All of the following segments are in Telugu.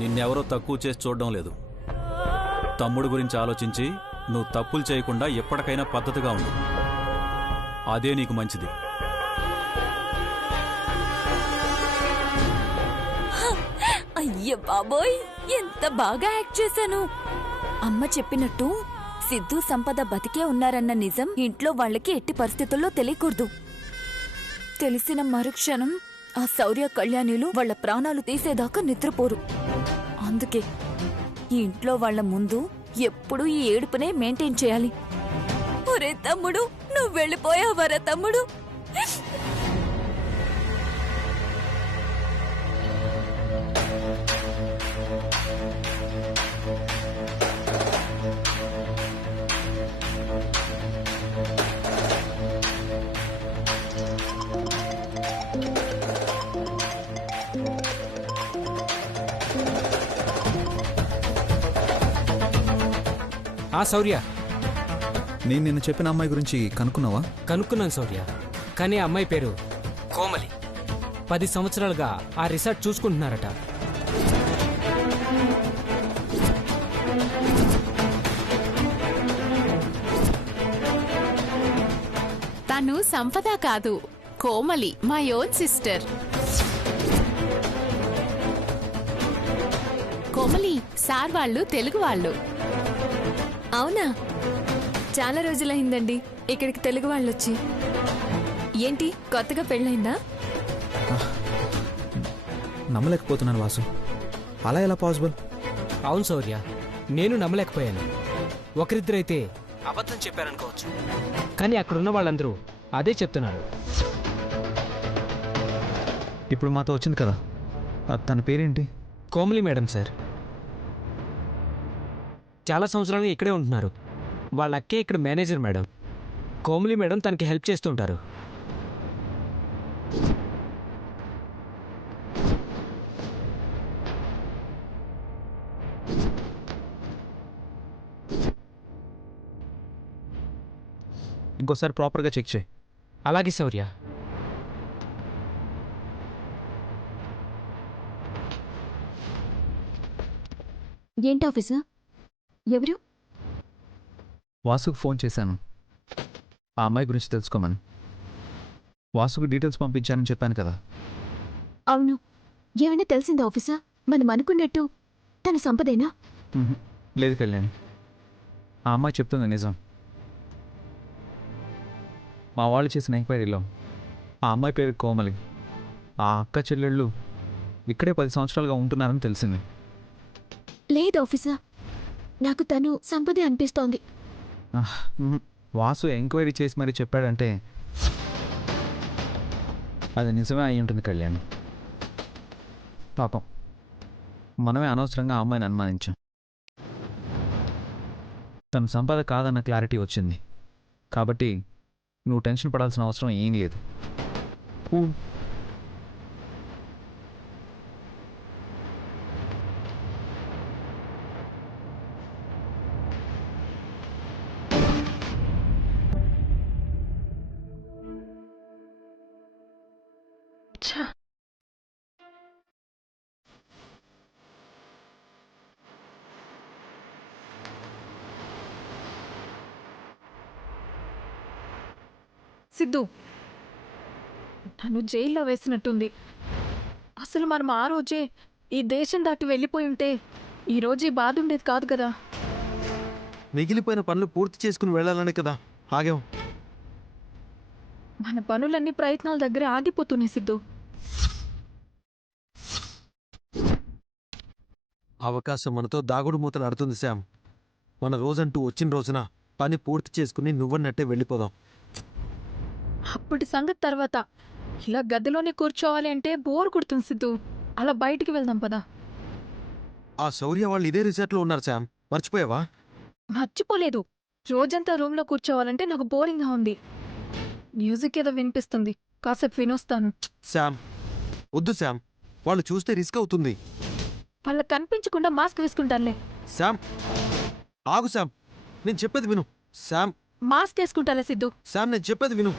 నిన్నెవరో తక్కువ చేసి చూడడం లేదు. తమ్ముడు గురించి ఆలోచించి నువ్వు తప్పులు చేయకుండా ఎప్పటికైనా పద్ధతిగా ఉండు. అదే నీకు మంచిది. అయ్య బాబోయ్, ఎంత బాగా యాక్ట్ చేశాను. అమ్మ చెప్పినట్టు సిద్ధు, సంపద బతికే ఉన్నారన్న నిజం ఇంట్లో వాళ్ళకి ఎట్టి పరిస్థితుల్లో తెలియకూడదు. తెలిసిన మరుక్షణం ఆ శౌర్య, కళ్యాణిలు వాళ్ల ప్రాణాలు తీసేదాకా నిద్రపోరు. అందుకే ఈ ఇంట్లో వాళ్ల ముందు ఎప్పుడూ ఈ ఏడుపునే మెయింటైన్ చేయాలి. ఒరే తమ్ముడు, నువ్వు వెళ్ళిపోయావరా తమ్ముడు? శౌర్య, నేను నిన్న చెప్పిన అమ్మాయి గురించి కనుక్కున్నావా? కనుక్కున్నాను శౌర్య, కానీ ఆ అమ్మాయి పేరు కోమలి. 10 సంవత్సరాలుగా ఆ రిసార్ట్ చూసుకుంటున్నారట. తను సంపద కాదు, కోమలి, మా ఓన్ సిస్టర్. కోమలి సార్ వాళ్ళు తెలుగు వాళ్ళు. అవునా? చాలా రోజులైందండి ఇక్కడికి తెలుగు వాళ్ళొచ్చి. ఏంటి, కొత్తగా పెళ్ళైందా? నమ్మలేకపోతున్నాను వాసు, అలా ఎలా పాసిబుల్? అవును శౌర్య, నేను నమ్మలేకపోయాను. ఒకరిద్దరైతే అబద్ధం చెప్పారనుకోవచ్చు, కానీ అక్కడున్న వాళ్ళందరూ అదే చెప్తున్నారు. ఇప్పుడు మాతో వచ్చింది కదా, తన పేరేంటి? Komali madam sir. చాలా సంవత్సరాలు ఇక్కడే ఉంటున్నారు. వాళ్ళ అక్కే ఇక్కడ మేనేజర్ మేడం. కోమలి మేడం తనకి హెల్ప్ చేస్తుంటారు. ఇంకోసారి ప్రాపర్గా చెక్ చేయి. అలాగే శౌర్య. ఏంటి ఆఫీసర్, ఎవరు? వాసుకు ఫోన్ చేశాను, ఆ అమ్మాయి గురించి తెలుసుకోమని. వాసుకు డీటెయిల్స్ పంపించానని చెప్పాను కదా. అవును, ఏమైనా తెలిసిందా ఆఫీసర్? మనం అనుకున్నట్టు తన సంపదేనా? లేదు కళ్యాణి, ఆ అమ్మాయి చెప్తుంది నిజం. మా వాళ్ళు చేసిన ఎంక్వైరీలో ఆ అమ్మాయి పేరు కోమలి. ఆ అక్క చెల్లెళ్ళు ఇక్కడే 10 సంవత్సరాలుగా ఉంటున్నారని తెలిసింది. లేదు ఆఫీసర్, నాకు తను సంపదే అనిపిస్తోంది. వాసు ఎంక్వైరీ చేసి మరీ చెప్పాడంటే అది నిజమే అయి ఉంటుంది కళ్యాణ్. పాపం మనమే అనవసరంగా ఆ అమ్మాయిని అనుమానించాం. తన సంపద కాదన్న క్లారిటీ వచ్చింది కాబట్టి నువ్వు టెన్షన్ పడాల్సిన అవసరం ఏం లేదు. సిద్ధు, నన్ను జైల్లో వేసినట్టుంది. అసలు మనం ఆ రోజే ఈ దేశం దాటి వెళ్ళిపోయి ఉంటే ఈరోజు ఈ బాధ ఉండేది కాదు కదా. మిగిలిపోయిన పనులు పూర్తి చేసుకుని వెళ్ళాలని కదా ఆగాం. మన పనులన్నీ ప్రయత్నాల దగ్గర ఆగిపోతున్నాయి సిద్ధు. అవకాశం మనతో దాగుడు మూతలు ఆడుతుంది శ్యామ్. మన రోజంటూ వచ్చిన రోజున పని పూర్తి చేసుకుని నువ్వన్నట్టే వెళ్ళిపోదాం. అప్పటి సంగతి తర్వాత ఇలా గదిలోనే కూర్చోవాలి అంటే బోర్ కొడుతుంది సిద్ధు. అలా బయటికి వెళ్దాం పదా. ఆ శౌర్య వాళ్ళు ఇదే రిసార్ట్లో ఉన్నారు శ్యామ్, మర్చిపోయావా? మర్చిపోలేదు. రోజంతా రూమ్లో కూర్చోవాలంటే నాకు బోరింగ్గా ఉంది. మ్యూజిక్ ఏదో వినిపిస్తుంది, కాసేపు వినొస్తాను. శ్యామ్ వద్దు శ్యామ్, వాళ్ళు చూస్తే రిస్క్ అవుతుంది. వాళ్ళకి కనిపించకుండా మాస్క్ వేసుకుంటానులే. శ్యామ్ ఆగు శ్యామ్, నేను చెప్పేది విను. శ్యామ్ మాస్క్ వేసుకుంటాలే సిద్ధు. శ్యామ్ నేను చెప్పేది విను.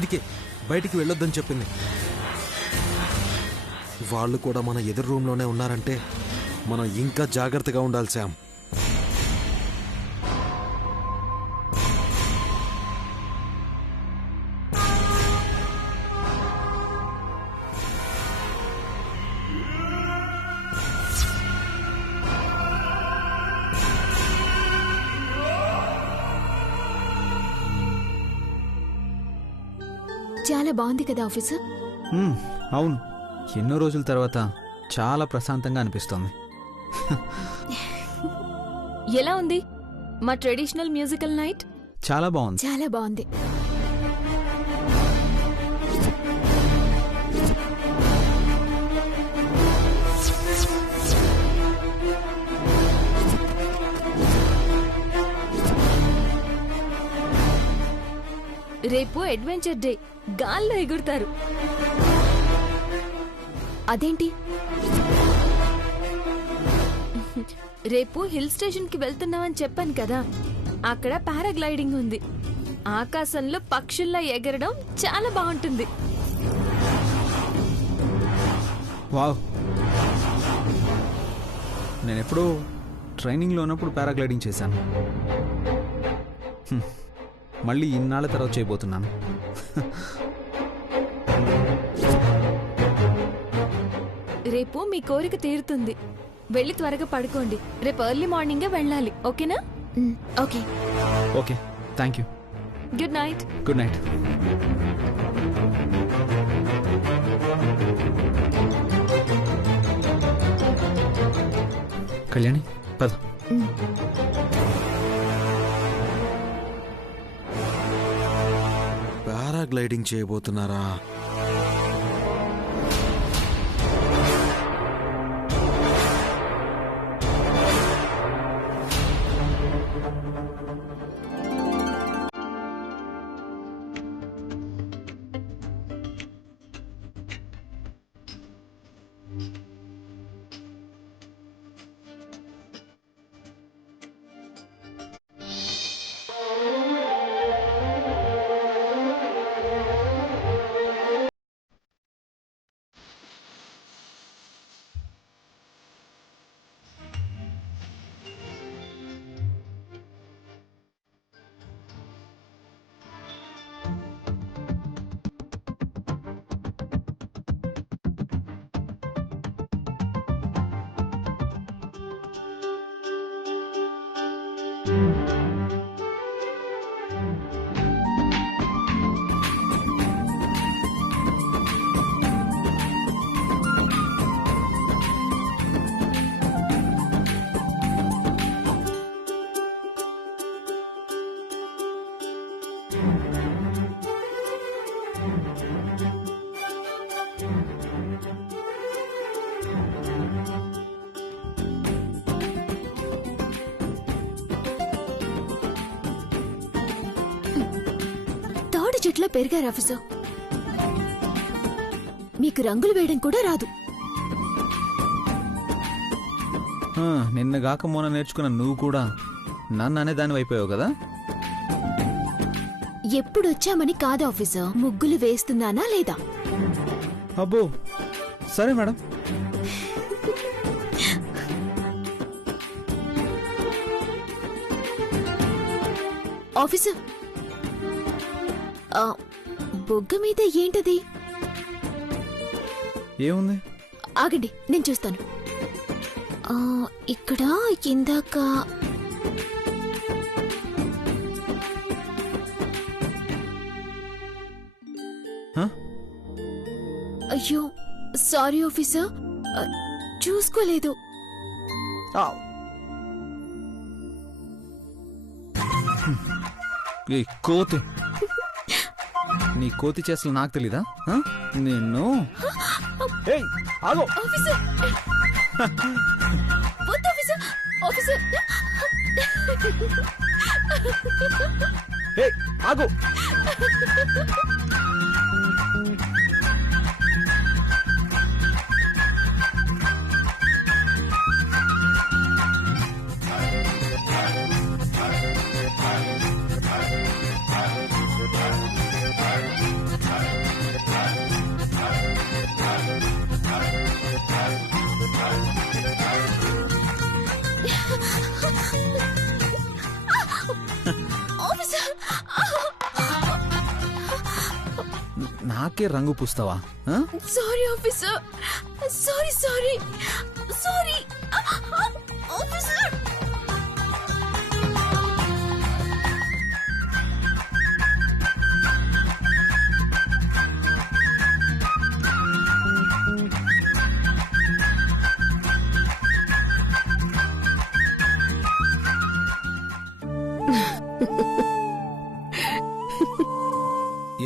ఇందుకే బయటికి వెళ్ళొద్దని చెప్పింది. వాళ్ళు కూడా మన ఎదురు రూమ్లోనే ఉన్నారంటే మనం ఇంకా జాగ్రత్తగా ఉండాలి శామ్. చాలా బాగుంది కదా ఆఫీసర్. అవును, ఎన్నో రోజుల తర్వాత చాలా ప్రశాంతంగా అనిపిస్తోంది. ఎలా ఉంది మా ట్రెడిషనల్ మ్యూజికల్ నైట్? చాలా బాగుంది. చాలా బాగుంది. రేపు అడ్వెంచర్ డే, గాల్లో ఎగురుతారు. అదేంటి? రేపు హిల్ స్టేషన్ కి వెళ్తున్నామని చెప్పాను కదా, అక్కడ పారాగ్లైడింగ్ ఉంది. ఆకాశంలో పక్షుల్లా ఎగరడం చాలా బాగుంటుంది. వావ్, నేను ఎప్పుడో ట్రైనింగ్లో ఉన్నప్పుడు పారాగ్లైడింగ్ చేశాను. మళ్ళీ ఇన్నాళ్ళ తర్వాత చేయబోతున్నాను. రేపు మీ కోరిక తీరుతుంది. వెళ్ళి త్వరగా పడుకోండి. రేపు ఎర్లీ మార్నింగే వెళ్ళాలి. ఓకేనా? Okay. Okay, thank you. Good night. Good night. Kalyani, పద. పారాగ్లైడింగ్ చేయబోతున్నారా? చెట్ల పెరిగారు ఆఫీసర్. మీకు రంగులు వేయడం కూడా రాదు. నిన్నగాక మొన్న నేర్చుకున్న నువ్వు కూడా నన్ను అనేదాని అయిపోయావు కదా. ఎప్పుడొచ్చామని కాదు ఆఫీసర్, ముగ్గులు వేస్తున్నానా లేదా. అబ్బో, సరే మేడం. ఆఫీసర్, బొగ్గ మీద ఏంటది? ఏముంది? ఆగండి, నేను చూస్తాను. ఇక్కడ ఇందాక అయ్యో సారీ ఆఫీసర్, చూసుకోలేదు. కోతి, నీ కోతి చేసలు నాకు తెలీదా? నిన్ను ఆఫీసర్, ఆఫీసర్, ఆఫీసర్. ఆగు. నాకే రంగు పూస్తావా ఆ? Sorry officer, sorry sorry sorry officer.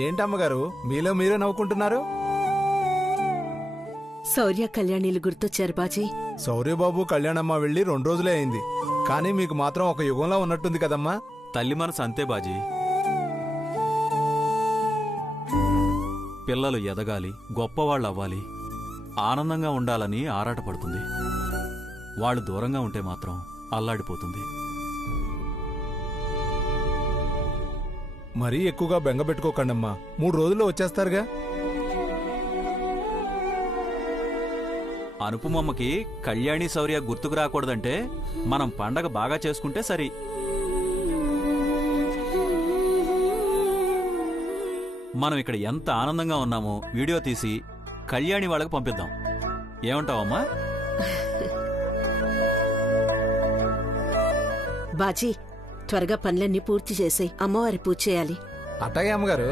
ఏంటమ్మగారు మీలో మీరే నవ్వుకుంటున్నారు? శౌర్య కళ్యాణిలు గుర్తొచ్చారు బాజీ. సౌర్యబాబు కళ్యాణమ్మ వెళ్ళి 2 రోజులే అయింది, కానీ మీకు మాత్రం ఒక యుగంలో ఉన్నట్టుంది కదమ్మా. తల్లి మనసు అంతే బాజీ. పిల్లలు ఎదగాలి, గొప్పవాళ్ళు అవ్వాలి, ఆనందంగా ఉండాలని ఆరాటపడుతుంది. వాళ్ళు దూరంగా ఉంటే మాత్రం అల్లాడిపోతుంది. మరీ ఎక్కువగా బెంగ పెట్టుకోకండమ్మా, 3 రోజుల్లో వచ్చేస్తారుగా. అనుపమమ్మకి కళ్యాణి శౌర్య గుర్తుకు రాకూడదంటే మనం పండగ బాగా చేసుకుంటే సరి. మనం ఇక్కడ ఎంత ఆనందంగా ఉన్నామో వీడియో తీసి కళ్యాణి వాళ్ళకి పంపిద్దాం. ఏమంటావమ్మా? బాజీ, త్వరగా పనులన్నీ పూర్తి చేసి అమ్మవారి పూజ చేయాలి. అట్టాగే అమ్మగారు.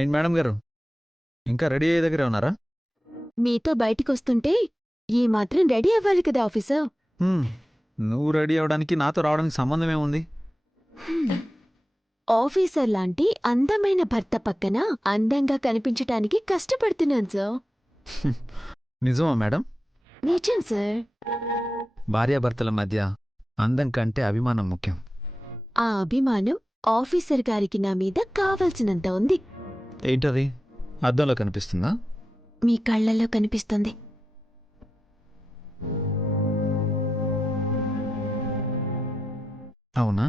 ఏంటి మేడం గారు, ఇంకా రెడీ అయ్యే దగ్గరే ఉన్నారా? మీతో బయటికొస్తుంటే ఈ మాత్రం రెడీ అవ్వాలి కదా ఆఫీసర్. నువ్వు రెడీ అవ్వడానికి నాతో రావడానికి సంబంధం ఏముంది? ఆఫీసర్ లాంటి అందమైన భర్త పక్కన అందంగా కనిపించటానికి కష్టపడుతున్నాను సార్. నిజమా మేడం? నిజం సార్. భార్యాభర్తల మధ్య అందం కంటే అభిమానం ముఖ్యం. ఆ అభిమానం ఆఫీసర్ గారికి నా మీద కావలసినంత ఉంది. ఏంటది? అద్దంలో కనిపిస్తుందా? మీ కళ్ళల్లో కనిపిస్తుంది. అవునా?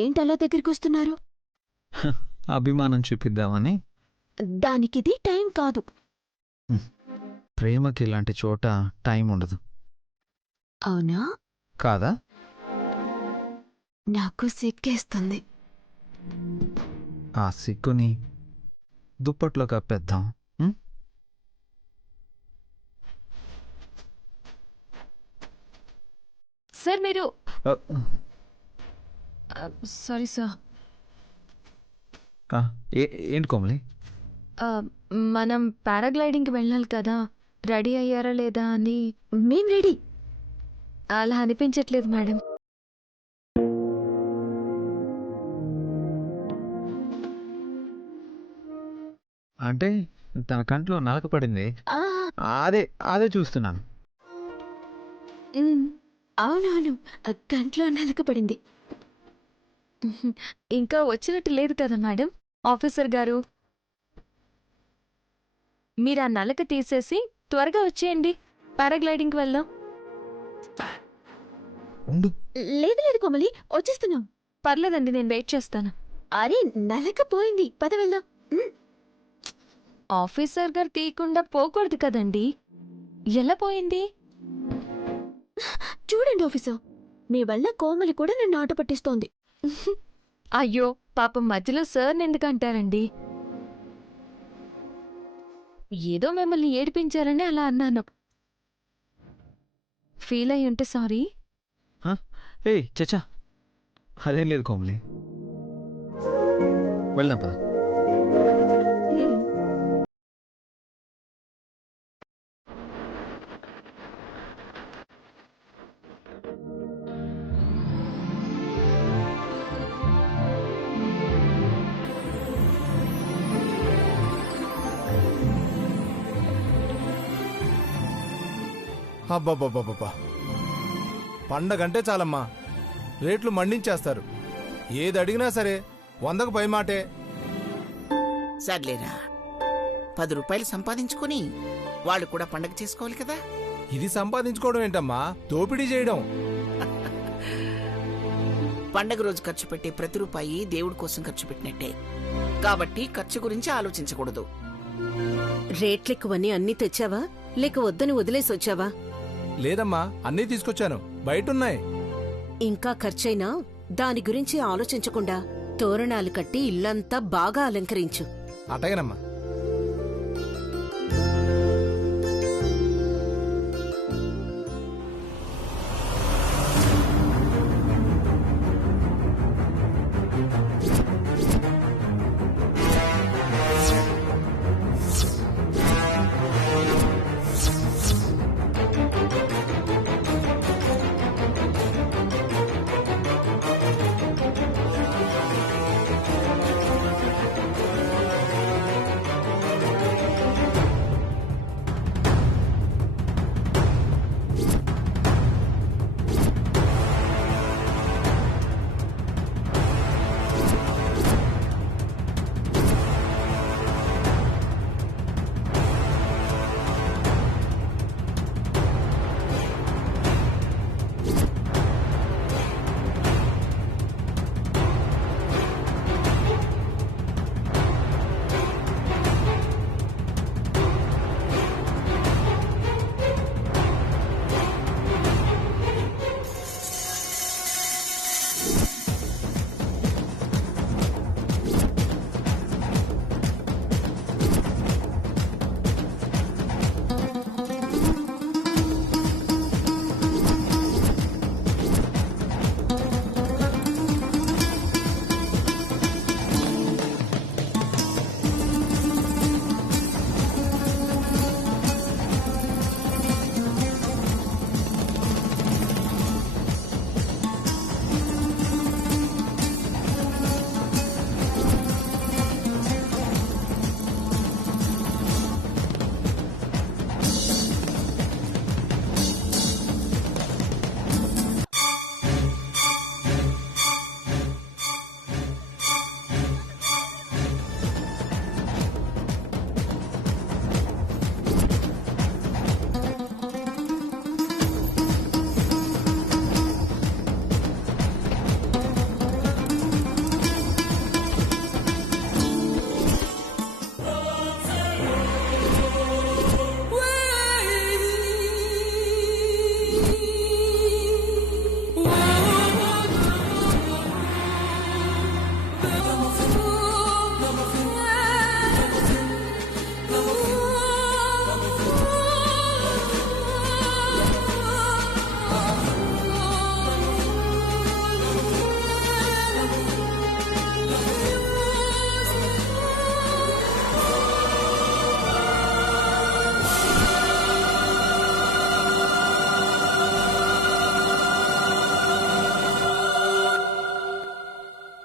ఏంటలా దగ్గరికొస్తున్నారు? అభిమానం చూపిద్దామని. దానికిది టైం కాదు. ప్రేమకి ఇలాంటి చోట టైం ఉండదు. అవునా? కాదా? నాకు సిగ్గేస్తుంది. ఆ సిగ్గుని దుప్పట్లో కప్పేద్దాం. సార్ మీరు సారీ సార్. ఏంటి కోమలి? మనం పారాగ్లైడింగ్కి వెళ్ళాలి కదా, రెడీ అయ్యారా లేదా అని. మేం రెడీ. అలా అనిపించట్లేదు మేడం. అంటే తన కంట్లో నలక పడింది. ఆ, అదే చూస్తున్నాను. అవునవును, కంట్లో నలకపడింది. ఇంకా వచ్చినట్టు లేదు కదా మేడం. ఆఫీసర్ గారు, మీరు ఆ నలక తీసేసి త్వరగా వచ్చేయండి, పారాగ్లైడింగ్కి వెళ్దాం. ఉండు. లేదు లేదు కోమలి, వచ్చేస్తున్నాం. పర్లేదండి, నేను వెయిట్ చేస్తాను. అరే నలక పోయింది, పద వెళ్దాం. ఆఫీసర్ గారు తీయకుండా పోకూడదు కదండి. ఎలా పోయింది? చూడండి ఆఫీసర్, మీ వల్ల కోమలి కూడా నన్ను ఆట పట్టిస్తోంది. అయ్యో పాపం, మధ్యలో సార్ ఎందుకంటారండి? ఏదో మిమ్మల్ని ఏడిపించారని అలా అన్నాను. ఫీల్ అయ్యి ఉంటే సారీ. చచ్చా, అదేం లేదు కోమలి, వెళ్దాం పద. అబ్బబ్బబ్బబ్బా, పండగంటే చాలమ్మా, రేట్లు మండించేస్తారు. ఏది అడిగినా సరే 100కు పై మాటే. సర్లేరా, 10 రూపాయలు సంపాదించుకొని వాళ్ళు కూడా పండగ చేసుకోవాలి కదా. ఇది సంపాదించుకోవడం ఏంటమ్మా, దోపిడీ చేయడం. పండగ రోజు ఖర్చు పెట్టే ప్రతి రూపాయి దేవుడి కోసం ఖర్చు పెట్టినట్టే. కాబట్టి ఖర్చు గురించి ఆలోచించకూడదు. రేట్లెక్కువని అన్నీ తెచ్చావా లేక వద్దని వదిలేసి వచ్చావా? లేదమ్మా, అన్నీ తీసుకొచ్చాను, బయటున్నాయి. ఇంకా ఖర్చైనా దాని గురించి ఆలోచించకుండా తోరణాలు కట్టి ఇల్లంతా బాగా అలంకరించు. అటగనమ్మా.